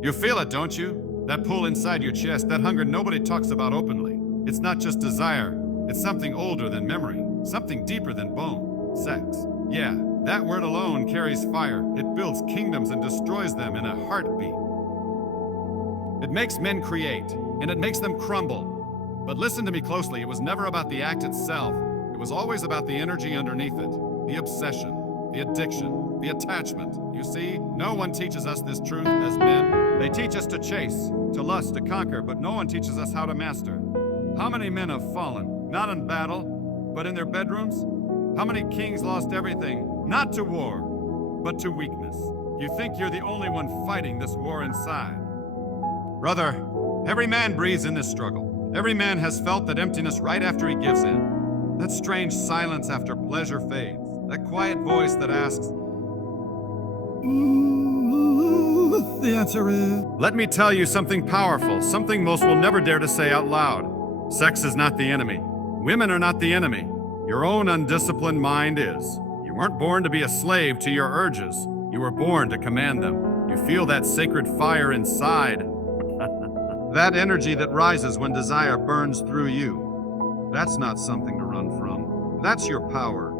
You feel it, don't you? That pull inside your chest, that hunger nobody talks about openly. It's not just desire. It's something older than memory, something deeper than bone. Sex. Yeah, that word alone carries fire. It builds kingdoms and destroys them in a heartbeat. It makes men create, and it makes them crumble. But listen to me closely, it was never about the act itself. It was always about the energy underneath it, the obsession, the addiction, the attachment. You see, no one teaches us this truth as men. They teach us to chase, to lust, to conquer, but no one teaches us how to master. How many men have fallen, not in battle, but in their bedrooms? How many kings lost everything, not to war, but to weakness? You think you're the only one fighting this war inside. Brother, every man breathes in this struggle. Every man has felt that emptiness right after he gives in. That strange silence after pleasure fades. That quiet voice that asks, the answer is... Let me tell you something powerful, something most will never dare to say out loud. Sex is not the enemy. Women are not the enemy. Your own undisciplined mind is. You weren't born to be a slave to your urges. You were born to command them. You feel that sacred fire inside. That energy that rises when desire burns through you. That's not something to run from. That's your power,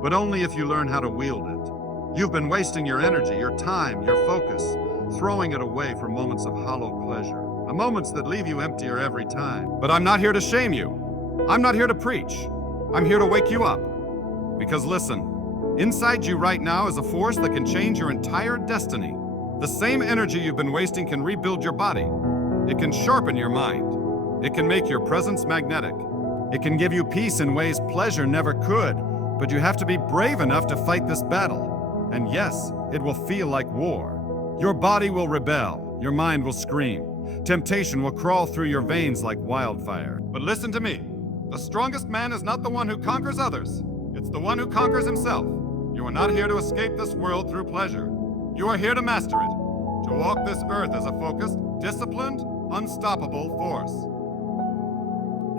but only if you learn how to wield it. You've been wasting your energy, your time, your focus, throwing it away for moments of hollow pleasure, moments that leave you emptier every time. But I'm not here to shame you. I'm not here to preach. I'm here to wake you up. Because listen, inside you right now is a force that can change your entire destiny. The same energy you've been wasting can rebuild your body. It can sharpen your mind. It can make your presence magnetic. It can give you peace in ways pleasure never could. But you have to be brave enough to fight this battle. And yes, it will feel like war. Your body will rebel. Your mind will scream. Temptation will crawl through your veins like wildfire. But listen to me. The strongest man is not the one who conquers others. It's the one who conquers himself. You are not here to escape this world through pleasure. You are here to master it. To walk this earth as a focused, disciplined, unstoppable force.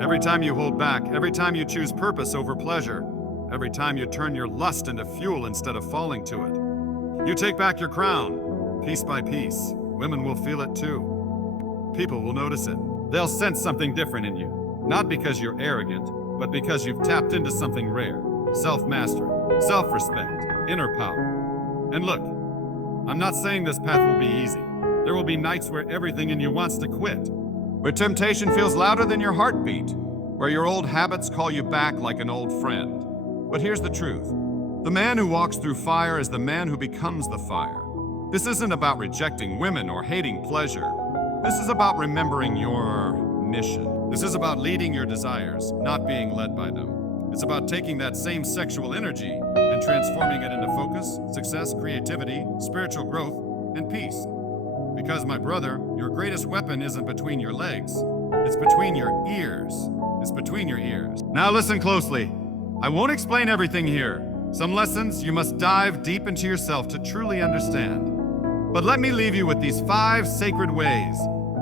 Every time you hold back, every time you choose purpose over pleasure, every time you turn your lust into fuel instead of falling to it, you take back your crown, piece by piece. Women will feel it too. People will notice it. They'll sense something different in you. Not because you're arrogant, but because you've tapped into something rare. Self-mastery, self-respect, inner power. And look, I'm not saying this path will be easy. There will be nights where everything in you wants to quit, where temptation feels louder than your heartbeat, where your old habits call you back like an old friend. But here's the truth. The man who walks through fire is the man who becomes the fire. This isn't about rejecting women or hating pleasure. This is about remembering your mission. This is about leading your desires, not being led by them. It's about taking that same sexual energy and transforming it into focus, success, creativity, spiritual growth, and peace. Because, my brother, your greatest weapon isn't between your legs. It's between your ears. It's between your ears. Now listen closely. I won't explain everything here. Some lessons you must dive deep into yourself to truly understand. But let me leave you with these 5 sacred ways.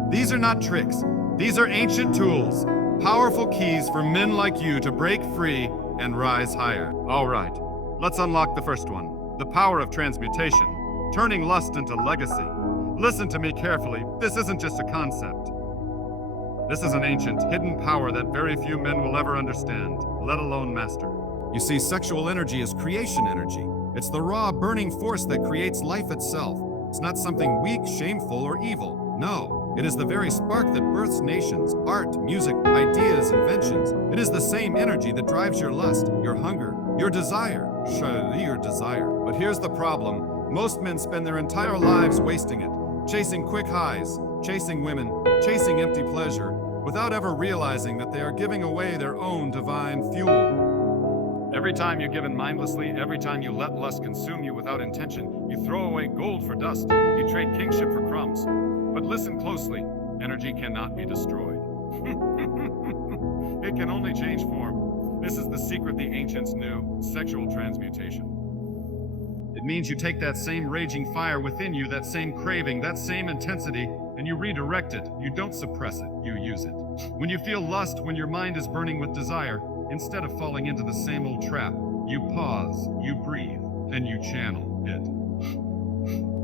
These are not tricks. These are ancient tools, powerful keys for men like you to break free and rise higher. All right, let's unlock the first one. The power of transmutation, turning lust into legacy. Listen to me carefully. This isn't just a concept. This is an ancient, hidden power that very few men will ever understand, let alone master. You see, sexual energy is creation energy. It's the raw, burning force that creates life itself. It's not something weak, shameful, or evil. No, it is the very spark that births nations, art, music, ideas, inventions. It is the same energy that drives your lust, your hunger, your desire. Surely your desire. But here's the problem. Most men spend their entire lives wasting it, chasing quick highs, chasing women, chasing empty pleasure, without ever realizing that they are giving away their own divine fuel. Every time you give in mindlessly, every time you let lust consume you without intention, you throw away gold for dust, you trade kingship for crumbs. But listen closely, energy cannot be destroyed. It can only change form. This is the secret the ancients knew, sexual transmutation. It means you take that same raging fire within you, that same craving, that same intensity, and you redirect it. You don't suppress it, you use it. When you feel lust, when your mind is burning with desire, instead of falling into the same old trap, you pause, you breathe, and you channel it.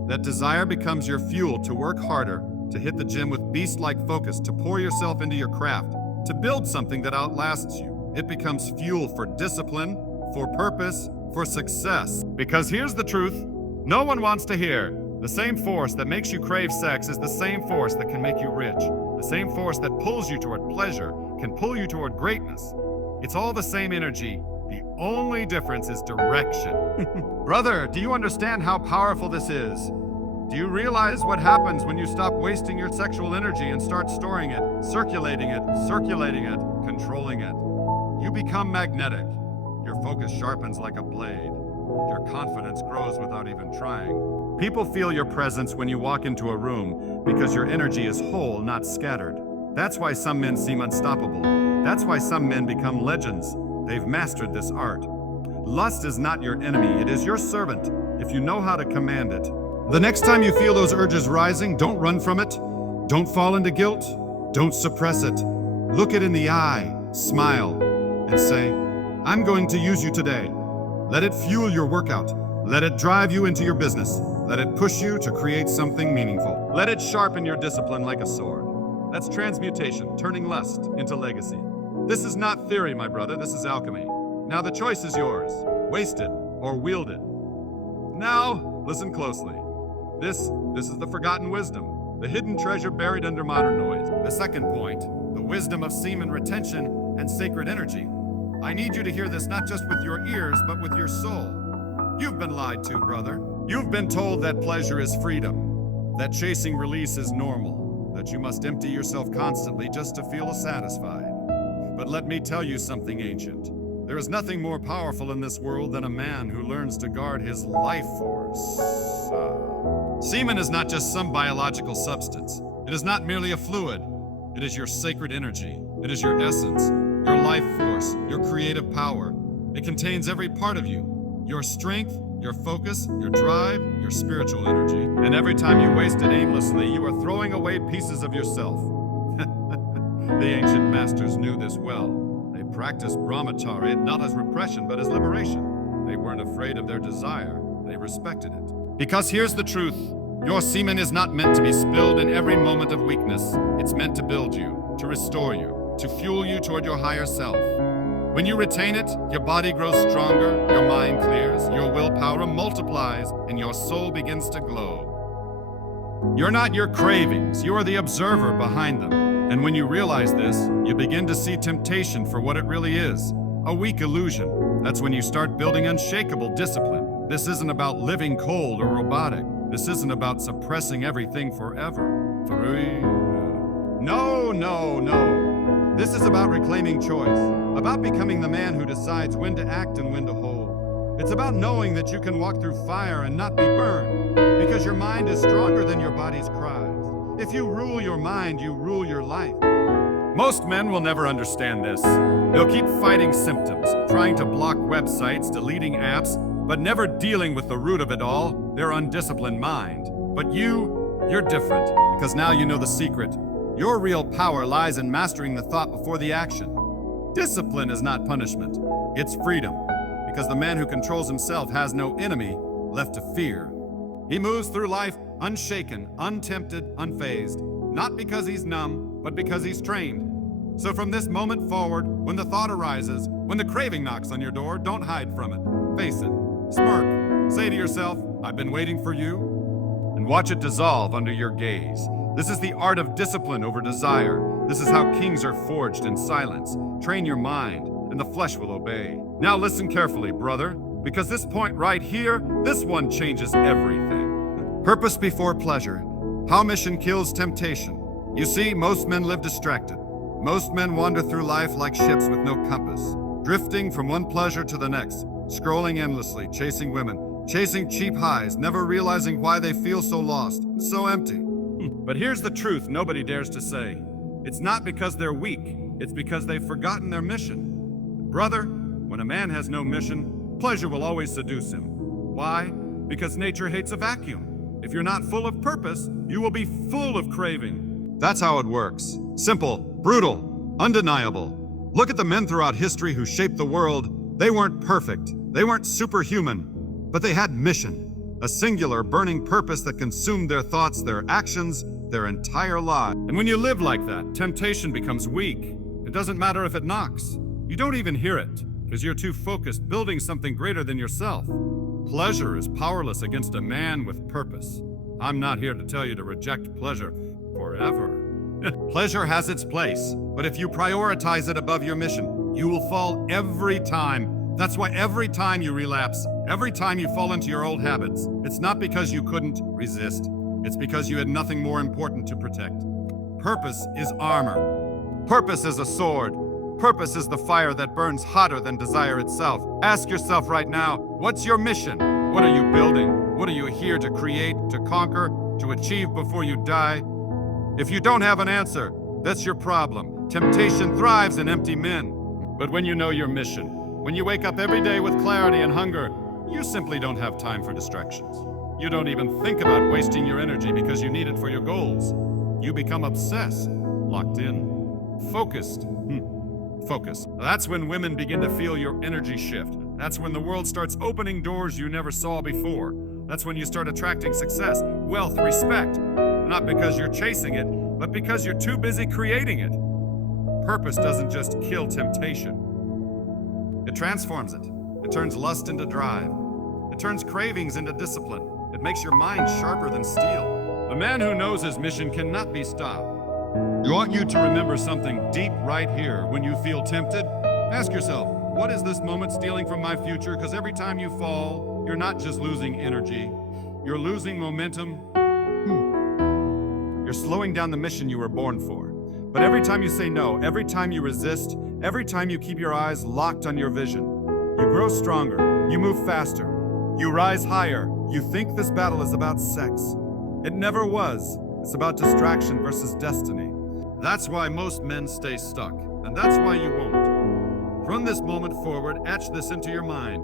That desire becomes your fuel to work harder, to hit the gym with beast-like focus, to pour yourself into your craft, to build something that outlasts you. It becomes fuel for discipline, for purpose, for success. Because here's the truth, no one wants to hear. The same force that makes you crave sex is the same force that can make you rich. The same force that pulls you toward pleasure can pull you toward greatness. It's all the same energy. The only difference is direction. Brother, do you understand how powerful this is? Do you realize what happens when you stop wasting your sexual energy and start storing it, circulating it, controlling it? You become magnetic. Your focus sharpens like a blade. Your confidence grows without even trying. People feel your presence when you walk into a room because your energy is whole, not scattered. That's why some men seem unstoppable. That's why some men become legends. They've mastered this art. Lust is not your enemy, it is your servant, if you know how to command it. The next time you feel those urges rising, don't run from it. Don't fall into guilt. Don't suppress it. Look it in the eye, smile, and say, I'm going to use you today. Let it fuel your workout. Let it drive you into your business. Let it push you to create something meaningful. Let it sharpen your discipline like a sword. That's transmutation, turning lust into legacy. This is not theory, my brother, this is alchemy. Now the choice is yours. Waste it or wield it. Now, listen closely. This is the forgotten wisdom, the hidden treasure buried under modern noise. The second point, the wisdom of semen retention and sacred energy. I need you to hear this not just with your ears, but with your soul. You've been lied to, brother. You've been told that pleasure is freedom, that chasing release is normal, that you must empty yourself constantly just to feel satisfied. But let me tell you something ancient. There is nothing more powerful in this world than a man who learns to guard his life force. Semen is not just some biological substance. It is not merely a fluid. It is your sacred energy. It is your essence, your life force, your creative power. It contains every part of you, your strength, your focus, your drive, your spiritual energy. And every time you waste it aimlessly, you are throwing away pieces of yourself. The ancient masters knew this well. They practiced brahmacharya not as repression, but as liberation. They weren't afraid of their desire. They respected it. Because here's the truth. Your semen is not meant to be spilled in every moment of weakness. It's meant to build you, to restore you, to fuel you toward your higher self. When you retain it, your body grows stronger, your mind clears, your willpower multiplies, and your soul begins to glow. You're not your cravings, you are the observer behind them. And when you realize this, you begin to see temptation for what it really is, a weak illusion. That's when you start building unshakable discipline. This isn't about living cold or robotic. This isn't about suppressing everything forever. No. This is about reclaiming choice, about becoming the man who decides when to act and when to hold. It's about knowing that you can walk through fire and not be burned, because your mind is stronger than your body's cries. If you rule your mind, you rule your life. Most men will never understand this. They'll keep fighting symptoms, trying to block websites, deleting apps, but never dealing with the root of it all, their undisciplined mind. But you're different, because now you know the secret. Your real power lies in mastering the thought before the action. Discipline is not punishment, it's freedom, because the man who controls himself has no enemy left to fear. He moves through life unshaken, untempted, unfazed, not because he's numb, but because he's trained. So from this moment forward, when the thought arises, when the craving knocks on your door, don't hide from it. Face it. Smirk. Say to yourself, I've been waiting for you, and watch it dissolve under your gaze. This is the art of discipline over desire. This is how kings are forged in silence. Train your mind, and the flesh will obey. Now listen carefully, brother, because this point right here, this one changes everything. Purpose before pleasure. How mission kills temptation. You see, most men live distracted. Most men wander through life like ships with no compass, drifting from one pleasure to the next, scrolling endlessly, chasing women, chasing cheap highs, never realizing why they feel so lost, so empty. But here's the truth nobody dares to say. It's not because they're weak, it's because they've forgotten their mission. Brother, when a man has no mission, pleasure will always seduce him. Why? Because nature hates a vacuum. If you're not full of purpose, you will be full of craving. That's how it works. Simple, brutal, undeniable. Look at the men throughout history who shaped the world. They weren't perfect. They weren't superhuman, but they had mission. A singular, burning purpose that consumed their thoughts, their actions, their entire lives. And when you live like that, temptation becomes weak. It doesn't matter if it knocks. You don't even hear it, because you're too focused, building something greater than yourself. Pleasure is powerless against a man with purpose. I'm not here to tell you to reject pleasure forever. Pleasure has its place, but if you prioritize it above your mission, you will fall every time. That's why every time you relapse, every time you fall into your old habits, it's not because you couldn't resist. It's because you had nothing more important to protect. Purpose is armor. Purpose is a sword. Purpose is the fire that burns hotter than desire itself. Ask yourself right now, what's your mission? What are you building? What are you here to create, to conquer, to achieve before you die? If you don't have an answer, that's your problem. Temptation thrives in empty men. But when you know your mission, when you wake up every day with clarity and hunger, you simply don't have time for distractions. You don't even think about wasting your energy because you need it for your goals. You become obsessed, locked in, focused. Focus. That's when women begin to feel your energy shift. That's when the world starts opening doors you never saw before. That's when you start attracting success, wealth, respect. Not because you're chasing it, but because you're too busy creating it. Purpose doesn't just kill temptation. It transforms it. It turns lust into drive. It turns cravings into discipline. It makes your mind sharper than steel. A man who knows his mission cannot be stopped. I want you to remember something deep right here. When you feel tempted, ask yourself, what is this moment stealing from my future? Because every time you fall, you're not just losing energy, you're losing momentum. You're slowing down the mission you were born for. But every time you say no, every time you resist, every time you keep your eyes locked on your vision, you grow stronger, you move faster, you rise higher. You think this battle is about sex. It never was. It's about distraction versus destiny. That's why most men stay stuck, and that's why you won't. From this moment forward, etch this into your mind.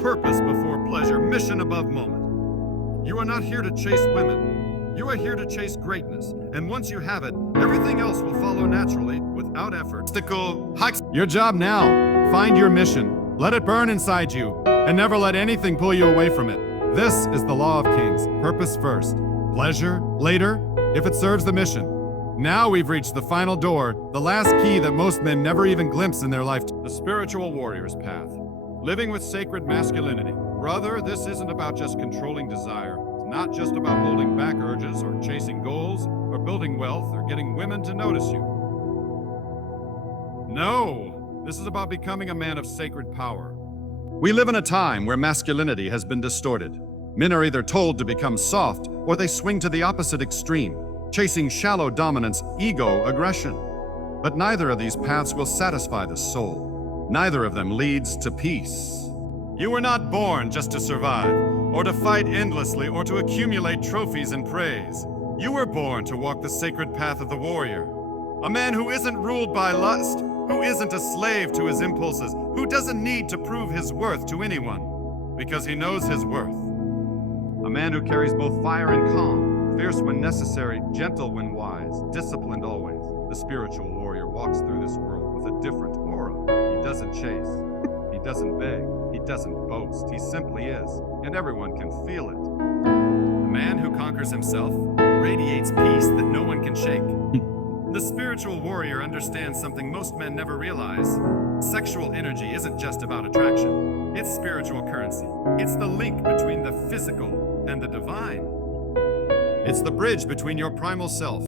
Purpose before pleasure, mission above moment. You are not here to chase women. You are here to chase greatness, and once you have it, everything else will follow naturally without effort. Your job now, find your mission. Let it burn inside you, and never let anything pull you away from it. This is the law of kings. Purpose first, pleasure later, if it serves the mission. Now we've reached the final door, the last key that most men never even glimpse in their life. The spiritual warrior's path. Living with sacred masculinity. Brother, this isn't about just controlling desire. It's not just about holding back urges or chasing goals or building wealth or getting women to notice you. No, this is about becoming a man of sacred power. We live in a time where masculinity has been distorted. Men are either told to become soft or they swing to the opposite extreme, chasing shallow dominance, ego, aggression. But neither of these paths will satisfy the soul. Neither of them leads to peace. You were not born just to survive, or to fight endlessly, or to accumulate trophies and praise. You were born to walk the sacred path of the warrior. A man who isn't ruled by lust, who isn't a slave to his impulses, who doesn't need to prove his worth to anyone, because he knows his worth. A man who carries both fire and calm, fierce when necessary, gentle when wise, disciplined always. The spiritual warrior walks through this world with a different aura. He doesn't chase, he doesn't beg, he doesn't boast, he simply is, and everyone can feel it. The man who conquers himself radiates peace that no one can shake. The spiritual warrior understands something most men never realize. Sexual energy isn't just about attraction. It's spiritual currency. It's the link between the physical and the divine. It's the bridge between your primal self